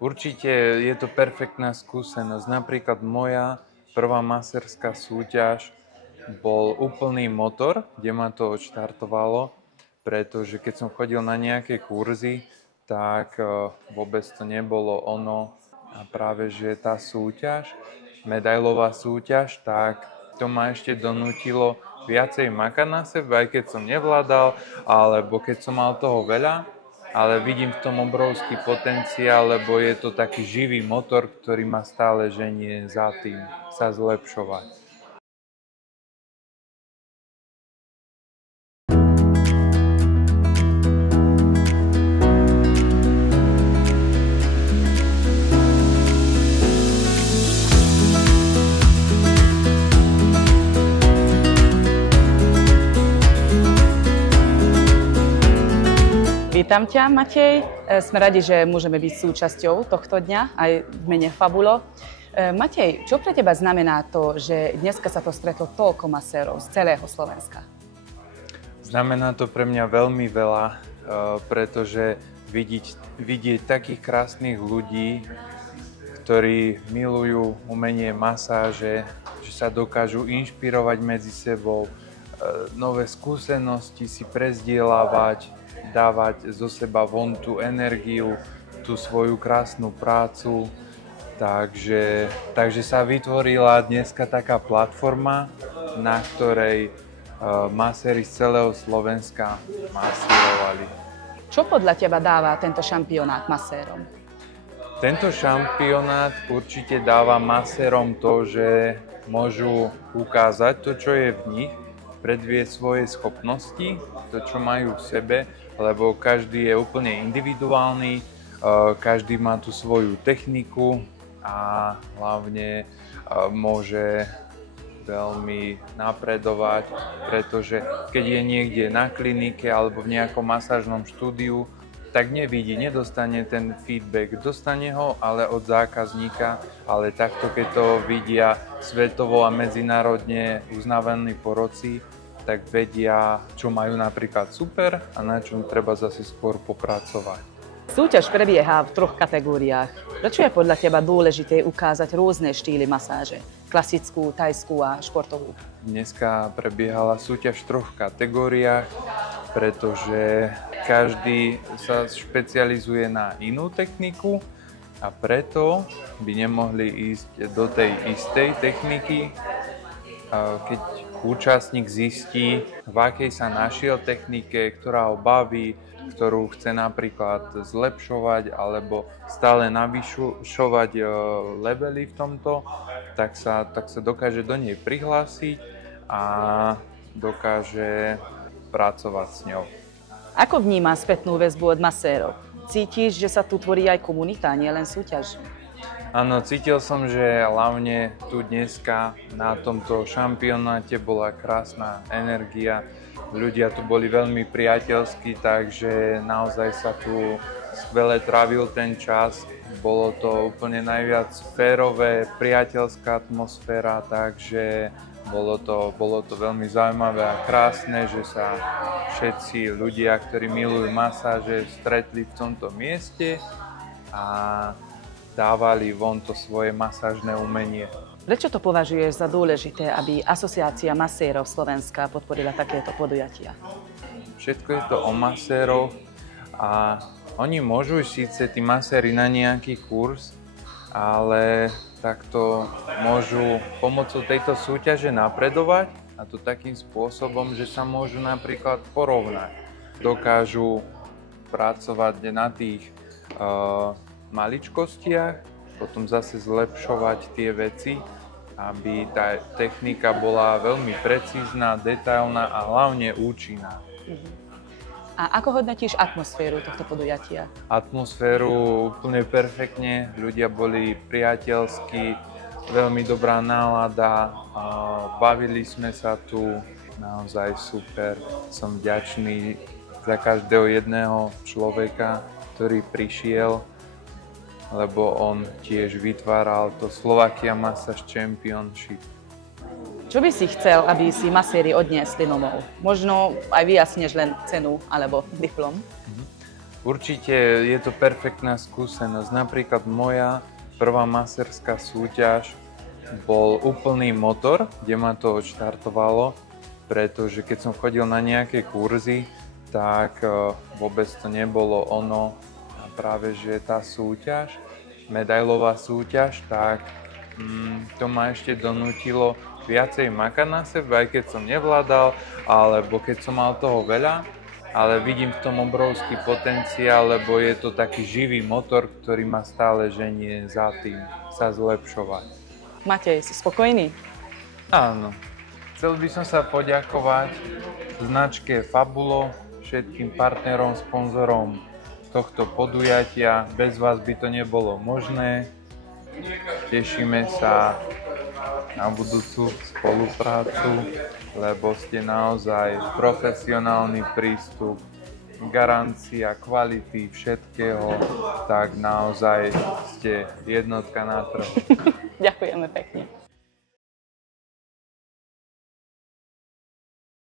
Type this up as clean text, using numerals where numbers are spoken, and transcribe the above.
Určite je to perfektná skúsenosť. Napríklad moja prvá maserská súťaž bol úplný motor, kde ma to odštartovalo, pretože keď som chodil na nejaké kurzy, tak vôbec to nebolo ono. A práve že tá súťaž, medailová súťaž, tak to ma ešte donútilo viacej makať na sebe, aj keď som nevládal, alebo keď som mal toho veľa. Ale vidím v tom obrovský potenciál, lebo je to taký živý motor, ktorý ma stále ženie za tým sa zlepšovať. Vítam ťa, Matej. Sme radi, že môžeme byť súčasťou tohto dňa aj v mene Fabulo. Matej, čo pre teba znamená to, že dneska sa to stretlo toľko masérov z celého Slovenska? Znamená to pre mňa veľmi veľa, pretože vidieť takých krásnych ľudí, ktorí milujú umenie masáže, že sa dokážu inšpirovať medzi sebou, nové skúsenosti si prezdieľavať, dávať zo seba von tú energiu, tú svoju krásnu prácu. Takže sa vytvorila dneska taká platforma, na ktorej maséri z celého Slovenska masírovali. Čo podľa teba dáva tento šampionát masérom? Tento šampionát určite dáva masérom to, že môžu ukázať to, čo je v nich, predviesť svoje schopnosti, to, čo majú v sebe, lebo každý je úplne individuálny, každý má tú svoju techniku a hlavne môže veľmi napredovať, pretože keď je niekde na klinike alebo v nejakom masážnom štúdiu, tak nevidí, nedostane ten feedback, dostane ho ale od zákazníka, ale takto keď to vidia svetovo a medzinárodne uznávaní porodci, tak vedia, čo majú napríklad super a na čom treba zase skôr popracovať. Súťaž prebieha v 3 kategóriách. Prečo je podľa teba dôležité ukázať rôzne štýly masáže? Klasickú, thajskú a športovú. Dneska prebiehala súťaž v 3 kategóriách, pretože každý sa špecializuje na inú techniku a preto by nemohli ísť do tej istej techniky, keď účastník zistí, v akej sa našiel technike, ktorá ho baví, ktorú chce napríklad zlepšovať alebo stále navyšovať levely v tomto, tak sa dokáže do nej prihlásiť a dokáže pracovať s ňou. Ako vníma spätnú väzbu od masérov? Cítiš, že sa tu tvorí aj komunita, nie len súťaž? Áno, cítil som, že hlavne tu dneska na tomto šampionáte bola krásna energia. Ľudia tu boli veľmi priateľskí, takže naozaj sa tu skvele trávil ten čas. Bolo to úplne najviac férové, priateľská atmosféra, takže bolo to veľmi zaujímavé a krásne, že sa všetci ľudia, ktorí milujú masáže, stretli v tomto mieste a dávali von to svoje masážne umenie. Prečo to považuješ za dôležité, aby Asociácia masérov Slovenska podporila takéto podujatia? Všetko je to o maséroch a oni môžu síce tí maséri na nejaký kurz, ale takto môžu pomocou tejto súťaže napredovať a to takým spôsobom, že sa môžu napríklad porovnať. Dokážu pracovať na tých maličkostiach, potom zase zlepšovať tie veci, aby tá technika bola veľmi precízna, detailná a hlavne účinná. A ako hodnotíš atmosféru tohto podujatia? Atmosféru úplne perfektne, ľudia boli priateľskí, veľmi dobrá nálada, bavili sme sa tu, naozaj super. Som vďačný za každého jedného človeka, ktorý prišiel, lebo on tiež vytváral to Slovakia Massage Championship. Čo by si chcel, aby si maséri odniesli domov? Možno aj vyjasneš len cenu alebo diplom. Určite je to perfektná skúsenosť. Napríklad moja prvá maserská súťaž bol úplný motor, kde ma to odštartovalo, pretože keď som chodil na nejaké kurzy, tak vôbec to nebolo ono. A práve že tá súťaž, medailová súťaž, tak to ma ešte donútilo viacej makať na sebe, aj keď som nevládal, alebo keď som mal toho veľa. Ale vidím v tom obrovský potenciál, lebo je to taký živý motor, ktorý ma stále ženie za tým sa zlepšovať. Matej, si spokojný? Áno. Chcel by som sa poďakovať značke Fabulo, všetkým partnerom, sponzorom tohto podujatia. Bez vás by to nebolo možné. Tešíme sa na budúcu spoluprácu, lebo ste naozaj profesionálny prístup, garancia kvality všetkého, tak naozaj ste jednotka na trhu. Ďakujeme pekne.